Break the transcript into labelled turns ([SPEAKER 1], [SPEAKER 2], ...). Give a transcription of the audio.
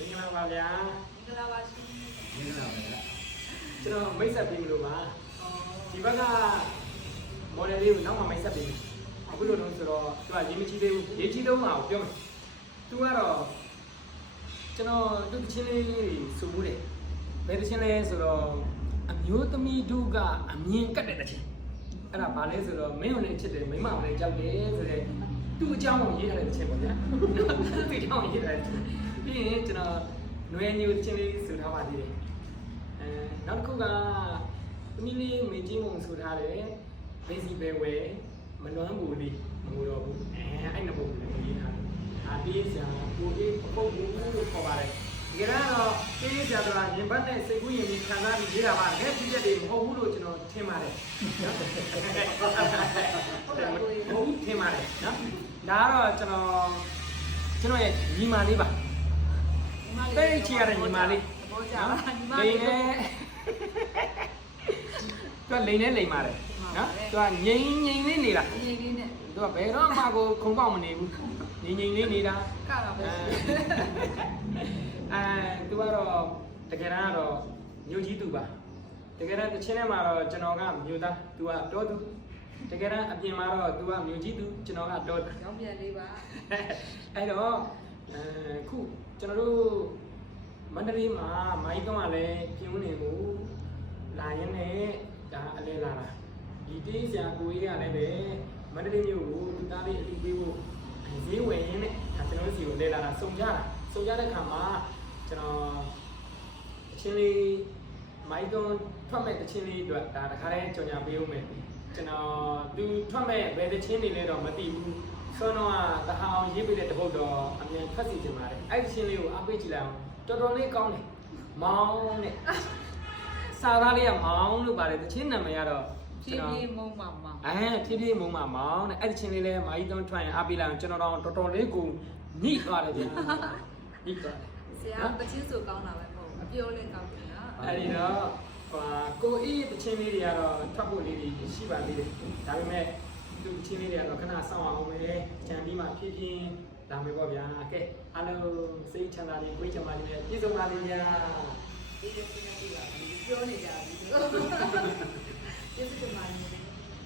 [SPEAKER 1] မင်္ဂလာပါဗျာ
[SPEAKER 2] မင်္ဂလာပါရှင်
[SPEAKER 3] မင်္ဂလာပါဗျာ
[SPEAKER 1] ကျွန်တော်မိတ်ဆက်ပေးမလို့ပါ။
[SPEAKER 2] အော်
[SPEAKER 1] ဒီဘက်ကမော်ဒယ်လေးကိုနောက်မှမိတ်ဆက်ပေးမယ်အခုလိုတော့ဆိုတော့သူကရေးမကြီးသေးဘူးရေးကြီးတော့မှကိုပြောမယ်သူကတော့ကျွန်တော်သူ့ချင်းလေးဆိုမှုတယ်ဘယ်တချင်းလဲဆိုတော့အမျိုးသမီးတို့ကအမြင်ကတ်တဲ့တချင်းအဲ့ဒါဘာလဲဆိုတော့မင်းကိုလည်းချစ်တယ်မိန်းမကိုလည်းကြောက်တယ်ဆိုတဲ့သူ့အကြောင်းကိုရေးထားတဲ့တချင်းပေါ့ဗျာသူ့အကြောင်းကိုရေးထားတဲ့တချင်း ပြီးရင်ကျွန်တော်နွယ်ညိုတချင်းလေးဆိုထားပါသေးတယ်အဲနောက်တစ်ခုကသမီးလေးမေကြီးမုံဆိုထားတယ်မေစီပဲဝဲမလွမ်းဘူးလေးမငိုတော့ဘူးအဲအဲ့နှစ်ပုဒ်လည်းရေးထားတယ်အာတေးဆရာကိုအေးပုတ်ဘူးလို့ခေါ်ပါတယ်ဒီကနေ့တော့တေးဆရာဆိုတာရင်ဘတ်နဲ့စိတ်ကူးရင်ပြီးခံစားပြီးရေးတာပါလက်ပြည့်တဲ့တွေမဟုတ်ဘူးလို့ကျွန်တော်ထင်ပါတယ်နော်ဟုတ်ဘူးထင်ပါတယ်နော်ဒါကတော့ကျွန်တော်ကျွန်တော်ရဲ့ညီမလေးပါ
[SPEAKER 2] ညီမလေး
[SPEAKER 1] တိတ်ချီရတဲ့ညီမလေး
[SPEAKER 2] သဘောကျပါညီမ
[SPEAKER 1] လိ
[SPEAKER 2] လေး
[SPEAKER 1] န်နဲ့သူကလိန်နဲ့လိန်ပါတယ်နော်သူကငိမ့်ငိမ့်လေးနေတာ
[SPEAKER 2] ညီလေးနဲ့
[SPEAKER 1] သူကဘယ်တော့မှကိုခုံပေါက်မနေဘူးငိမ့်ငိမ့်လေးနေတာ
[SPEAKER 2] ကတော့ပဲ
[SPEAKER 1] အဲ
[SPEAKER 2] ရှိ
[SPEAKER 1] အဲသူကတော့တကယ်တမ်းကတော့မြို့ကြီးသူပါတကယ်တမ်းတစ်ချင်းထဲမှာတော့ကျွန်တော်ကမြို့သားသူကတော့သူတကယ်တမ်းအပြင်မှာတော့သူကမြို့ကြီးသူကျွန်တော်ကတော့သူ
[SPEAKER 2] ရောင်းပြန်လေးပါ
[SPEAKER 1] အဲ့တော့အဲ ခုကျွန်တော်တို့မန္တလေးမှာမိုင်းတော့လည်းပြင်းနေမှုလာရင်းနဲ့ဒါအလဲလာတာဒီတေးဆရာကိုကြီးကလည်းပဲမန္တလေးမြို့ကိုသူသားလေးအတူပေးဖို့ဈေးဝယ်ရင်းနဲ့ဒါကျွန်တော်တို့စီကိုလဲလာတာစုံကြတာစုံကြတဲ့ခါမှာကျွန်တော်အချင်းလေးမိုင်းတော့ထွက်မဲ့တချင်းလေးအတွက်ဒါတခါတည်းကြော်ညာပေးဦးမယ်ကျွန်တော်သူထွက်မဲ့ဘယ်တချင်းတွေလဲတော့မသိဘူး ဆွမ်းတော့ကတဟအောင်ရေးပေးတဲ့တပုတ်တော့အမြန်ဖတ်စီချင်ပါတယ်အဲ့ဒီချင်းလေးကိုအပိတ်ကြည့်လိုက်အောင်တော်တော်လေးကောင်းတယ်မောင်းနဲ့စာသားလေးကမောင်းလို့ပါတယ်တချင်းနာမည်ကတော့
[SPEAKER 2] ဖြည်းဖြည်းမုံမမ
[SPEAKER 1] အဲဖြည်းဖြည်းမုံမှာမောင်းတဲ့အဲ့ဒီချင်းလေးလည်းမာကြီးသွန်းထွန်းရင်အပိတ်လိုက်အောင်ကျွန်တော်တော့တော်တော်လေးကိုညှိသွားတယ်ဗျာညှိသွားတယ်
[SPEAKER 2] ဆရာပချင်းဆိုကောင်းတာပဲမဟုတ်ဘူးအပြောလေးကောင်းတယ်နော်
[SPEAKER 1] အဲ့ဒီတော့ဟိုကိုအေးတချင်းလေးတွေကတော့ထွက်ဖို့လေးတွေရှိပါသေးတယ်ဒါပေမဲ့ သူချင်းလေးတွေကတော့ခဏစောင့်အောင်ပဲကြံပြီးမှဖြည်းဖြည်းဒါမျိုးပေါ့ဗျာကဲအားလုံးစိတ်ချမ်းသာလေးကိုယ်ချမ်းသာလေးနဲ့ပြည့်စုံပါလိမ့်ဗျာ
[SPEAKER 2] ဒီလိုစီးနေပြီပါပြောနေကြပြီကျေးဇူးတင်ပါတယ်